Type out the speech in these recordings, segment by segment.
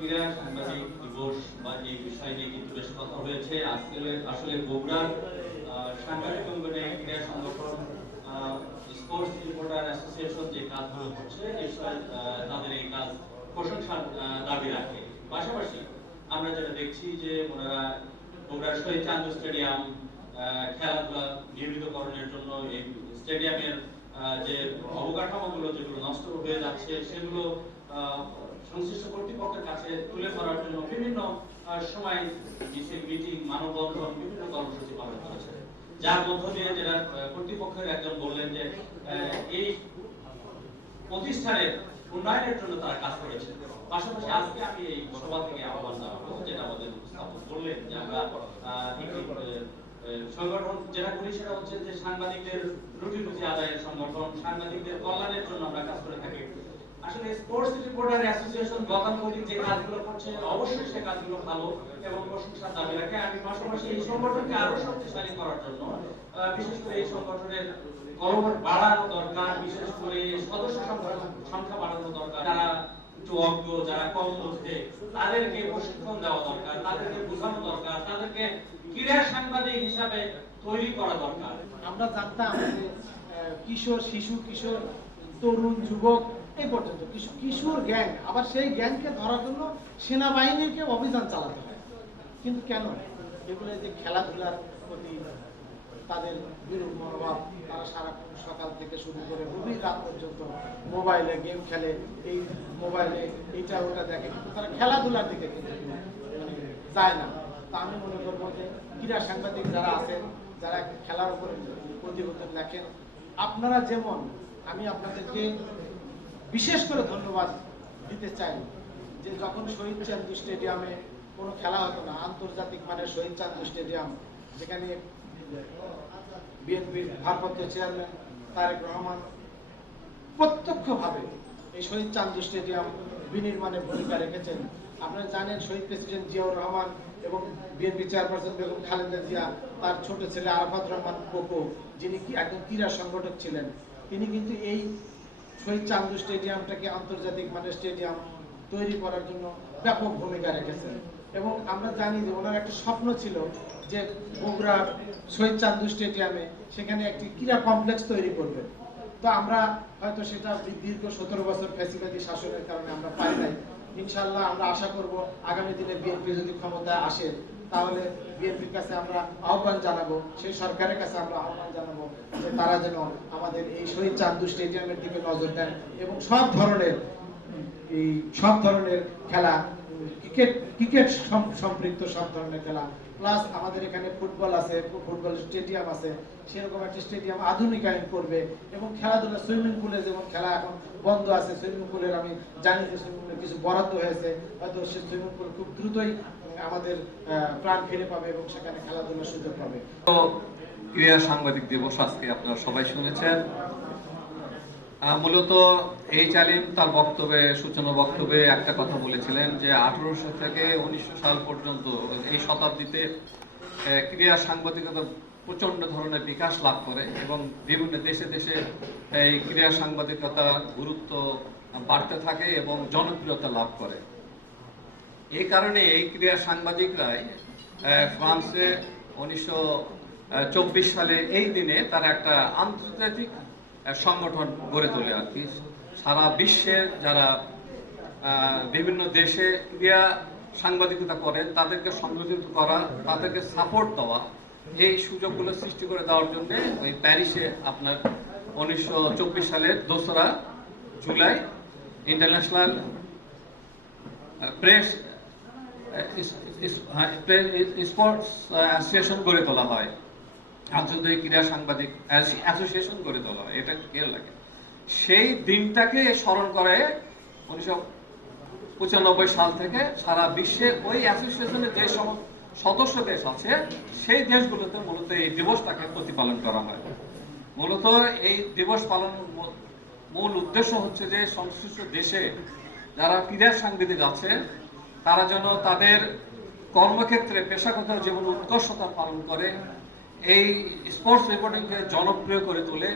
ক্রীড়া সাংবাদিক দিবস বা এই বিষয় নিয়ে কিন্তু বেশ কথা হয়েছে। আজকে আসলে বগুড়ার সাংবাদিক অঙ্গনে ক্রীড়া সংগঠন স্পোর্টস রিপোর্টার অ্যাসোসিয়েশন যে কাজগুলো আহ, তাদের এই কাজ প্রশংসার দাবি রাখে। পাশাপাশি আমরা যেটা দেখছি যে ওনারা বগুড়ার শহীদ চান্দু স্টেডিয়াম খেলাধুলা নিয়মিতকরণের জন্য এই স্টেডিয়ামের যে অবকাঠামোগুলো যেগুলো নষ্ট হয়ে যাচ্ছে সেগুলো সংশ্লিষ্ট কর্তৃপক্ষের কাছে তুলে ধরার জন্য বিভিন্ন সময় মিছিল, মিটিং, মানববন্ধন, বিভিন্ন কর্মসূচি পালন করেছে যার মধ্য দিয়ে যেটা কর্তৃপক্ষের একজন বললেন যে এই প্রতিষ্ঠানের উন্নয়নের জন্য তারা কাজ করেছে পাশাপাশি আজকে আমি এই সভা থেকে আহ্বান জানাব, যেটা আমাদের উপস্থাপক বললেন যে আমরা সংগঠন যেটা করি সেটা হচ্ছে যে সাংবাদিকদের রুটি রুটি আদায়ের সংগঠন, সাংবাদিকদের কল্যাণের জন্য আমরা কাজ করে থাকি। আসলে স্পোর্টস রিপোর্টার অ্যাসোসিয়েশন গতানুগতিক যে কাজগুলো করছে অবশ্যই সে কাজগুলো ভালো এবং প্রশংসার দাবি রাখে। আমি পাশাপাশি এই সংগঠনকে আরও শক্তিশালী করার জন্য বিশেষ করে এই সংগঠনের কলবর বাড়ানো দরকার, বিশেষ করে সদস্য সংখ্যা বাড়ানো দরকার, যারা একটু অজ্ঞ, যারা কম বোঝে, তাদেরকে প্রশিক্ষণ দেওয়া দরকার, তাদেরকে বোঝানো দরকার, তাদেরকে ক্রীড়া সাংবাদিক হিসাবে তৈরি করা দরকার। আমরা জানতাম কিশোর, শিশু, কিশোর, তরুণ, যুবক এই পর্যন্ত। কিশোর কিশোর গ্যাং। আবার সেই গ্যাংকে ধরার জন্য সেনাবাহিনীকে অভিযান চালাতে হয়। কিন্তু কেন? এগুলো যে খেলাধুলার প্রতি তাদের বিরূপ মনোভাব, তারা সারাক্ষণ সকাল থেকে শুরু করে গভীর রাত পর্যন্ত মোবাইলে গেম খেলে, এই মোবাইলে এইটা ওটা দেখে, কিন্তু তারা খেলাধুলার দিকে কিন্তু মানে যায় না। তা আমি মনে করব যে ক্রীড়া সাংবাদিক যারা আছেন, যারা খেলার উপরে প্রতিবেদন লেখেন, আপনারা যেমন, আমি আপনাদেরকে বিশেষ করে ধন্যবাদ দিতে চাই যে যখন শহীদ চান্দু স্টেডিয়ামে কোনো খেলা হতো না, আন্তর্জাতিক মানের শহীদ চান্দু স্টেডিয়াম, যেখানে বিএনপির ভারপ্রাপ্ত চেয়ারম্যান তারেক রহমান প্রত্যক্ষভাবে এই শহীদ চান্দু স্টেডিয়াম বিনির্মাণে ভূমিকা রেখেছেন। আপনারা জানেন শহীদ প্রেসিডেন্ট জিয়াউর রহমান এবং বিএনপি চেয়ারপারসন বেগম খালেদা জিয়া, তার ছোট ছেলে আরফাত রহমান কোকো, যিনি কি একজন ক্রীড়া সংগঠক ছিলেন, তিনি কিন্তু এই শহীদ চান্দু স্টেডিয়ামটাকে আন্তর্জাতিক মানের স্টেডিয়াম তৈরি করার জন্য ব্যাপক ভূমিকা রেখেছেন এবং আমরা জানি যে ওনার একটা স্বপ্ন ছিল যে বগুড়ার শহীদ চান্দু স্টেডিয়ামে সেখানে একটি ক্রীড়া কমপ্লেক্স তৈরি করবেন। তো আমরা হয়তো সেটা দীর্ঘ সতেরো বছর ফ্যাসিবাদী শাসনের কারণে আমরা পাই নাই। ইনশাল্লাহ আমরা আশা করব আগামী দিনে বিএনপি যদি ক্ষমতায় আসে তাহলে বিএনপির কাছে আমরা আহ্বান জানাব, সেই সরকারের কাছে আমরা আহ্বান জানাব যে তারা যেন আমাদের এই শহীদ চান্দু স্টেডিয়ামের দিকে নজর দেন এবং সব ধরনের, এই সব ধরনের খেলা ক্রিকেট ক্রিকেট সম্পৃক্ত সব ধরনের খেলা। প্লাস আমাদের এখানে ফুটবল আছে, ফুটবল স্টেডিয়াম আছে, সেরকম একটা স্টেডিয়াম আধুনিকায়ন করবে এবং খেলাধুলা, সুইমিং পুলে যেমন খেলা এখন বন্ধ আছে, সুইমিং পুলের আমি জানি যে সুইমিং কিছু বরাদ্দ হয়েছে, হয়তো সে সুইমিং পুল খুব দ্রুতই আমাদের প্রাণ ফিরে পাবে এবং সেখানে খেলাধুলার সুযোগ পাবে। ক্রীড়া সাংবাদিক দিবস আজকে আপনারা সবাই শুনেছেন। মূলত এই চালিম তার বক্তব্যে, সূচনা বক্তব্যে একটা কথা বলেছিলেন যে আঠারোশো থেকে উনিশশো সাল পর্যন্ত এই শতাব্দীতে ক্রীড়া সাংবাদিকতা প্রচণ্ড ধরনের বিকাশ লাভ করে এবং বিভিন্ন দেশে দেশে এই ক্রীড়া সাংবাদিকতা গুরুত্ব বাড়তে থাকে এবং জনপ্রিয়তা লাভ করে। এই কারণে এই ক্রীড়া সাংবাদিকরাই ফ্রান্সে উনিশশো চব্বিশ সালে এই দিনে তারা একটা আন্তর্জাতিক সংগঠন গড়ে তোলে আর কি। সারা বিশ্বের যারা বিভিন্ন দেশে ক্রীড়া সাংবাদিকতা করেন তাদেরকে সংগঠিত করা, তাদেরকে সাপোর্ট দেওয়া, এই সুযোগগুলো সৃষ্টি করে দেওয়ার জন্য ওই প্যারিসে আপনার উনিশশো চব্বিশ সালের দোসরা July international press sports association গড়ে তোলা হয়। আন্তর্জাতিক ক্রীড়া সাংবাদিক অ্যাসোসিয়েশন গড়ে তোলা হয়, এটা কেউ লাগে? সেই দিনটাকে স্মরণ করে উনিশশো পঁচানব্বই সাল থেকে সারা বিশ্বে ওই অ্যাসোসিয়েশনের যে সম, সদস্য দেশ আছে, সেই দেশগুলোতে মূলত এই দিবসটাকে প্রতিপালন করা হয়। মূলত এই দিবস পালন মূল উদ্দেশ্য হচ্ছে যে সংশ্লিষ্ট দেশে যারা ক্রীড়া সাংবাদিক আছে, তারা যেন তাদের কর্মক্ষেত্রে, পেশাগত জীবন উৎকর্ষতা পালন করে এই স্পোর্টস রিপোর্টিংকে জনপ্রিয় করে তোলে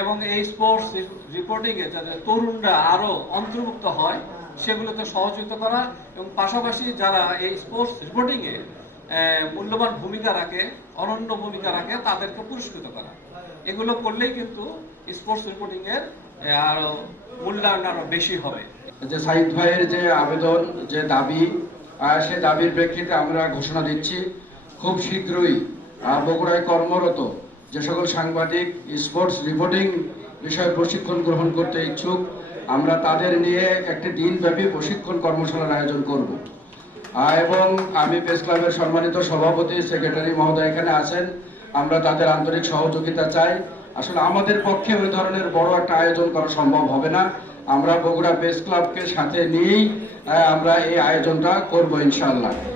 এবং এই স্পোর্টস রিপোর্টিংয়ে যাতে তরুণরা আরও অন্তর্ভুক্ত হয়, সেগুলোতে সহযোগিতা করা এবং পাশাপাশি যারা এই স্পোর্টস রিপোর্টিংয়ে মূল্যবান ভূমিকা রাখে, অনন্য ভূমিকা রাখে, তাদেরকে পুরস্কৃত করা। এগুলো করলেই কিন্তু স্পোর্টস রিপোর্টিংয়ের আরও মূল্যায়ন আরও বেশি হবে। যে সাইদ ভাইয়ের যে আবেদন, যে দাবি সে দাবির প্রেক্ষিতে আমরা ঘোষণা দিচ্ছি, খুব শীঘ্রই বগুড়ায় কর্মরত যে সকল সাংবাদিক স্পোর্টস রিপোর্টিং বিষয়ে প্রশিক্ষণ গ্রহণ করতে ইচ্ছুক, আমরা তাদের নিয়ে একটি দিনব্যাপী প্রশিক্ষণ কর্মশালার আয়োজন করব। এবং আমি প্রেস ক্লাবের সম্মানিত সভাপতি সেক্রেটারি মহোদয় এখানে আছেন। আমরা তাদের আন্তরিক সহযোগিতা চাই। আসলে আমাদের পক্ষে ওই ধরনের বড় একটা আয়োজন করা সম্ভব হবে না। আমরা বগুড়া প্রেস ক্লাবকে সাথে নিয়েই আমরা এই আয়োজনটা করব ইনশাআল্লাহ।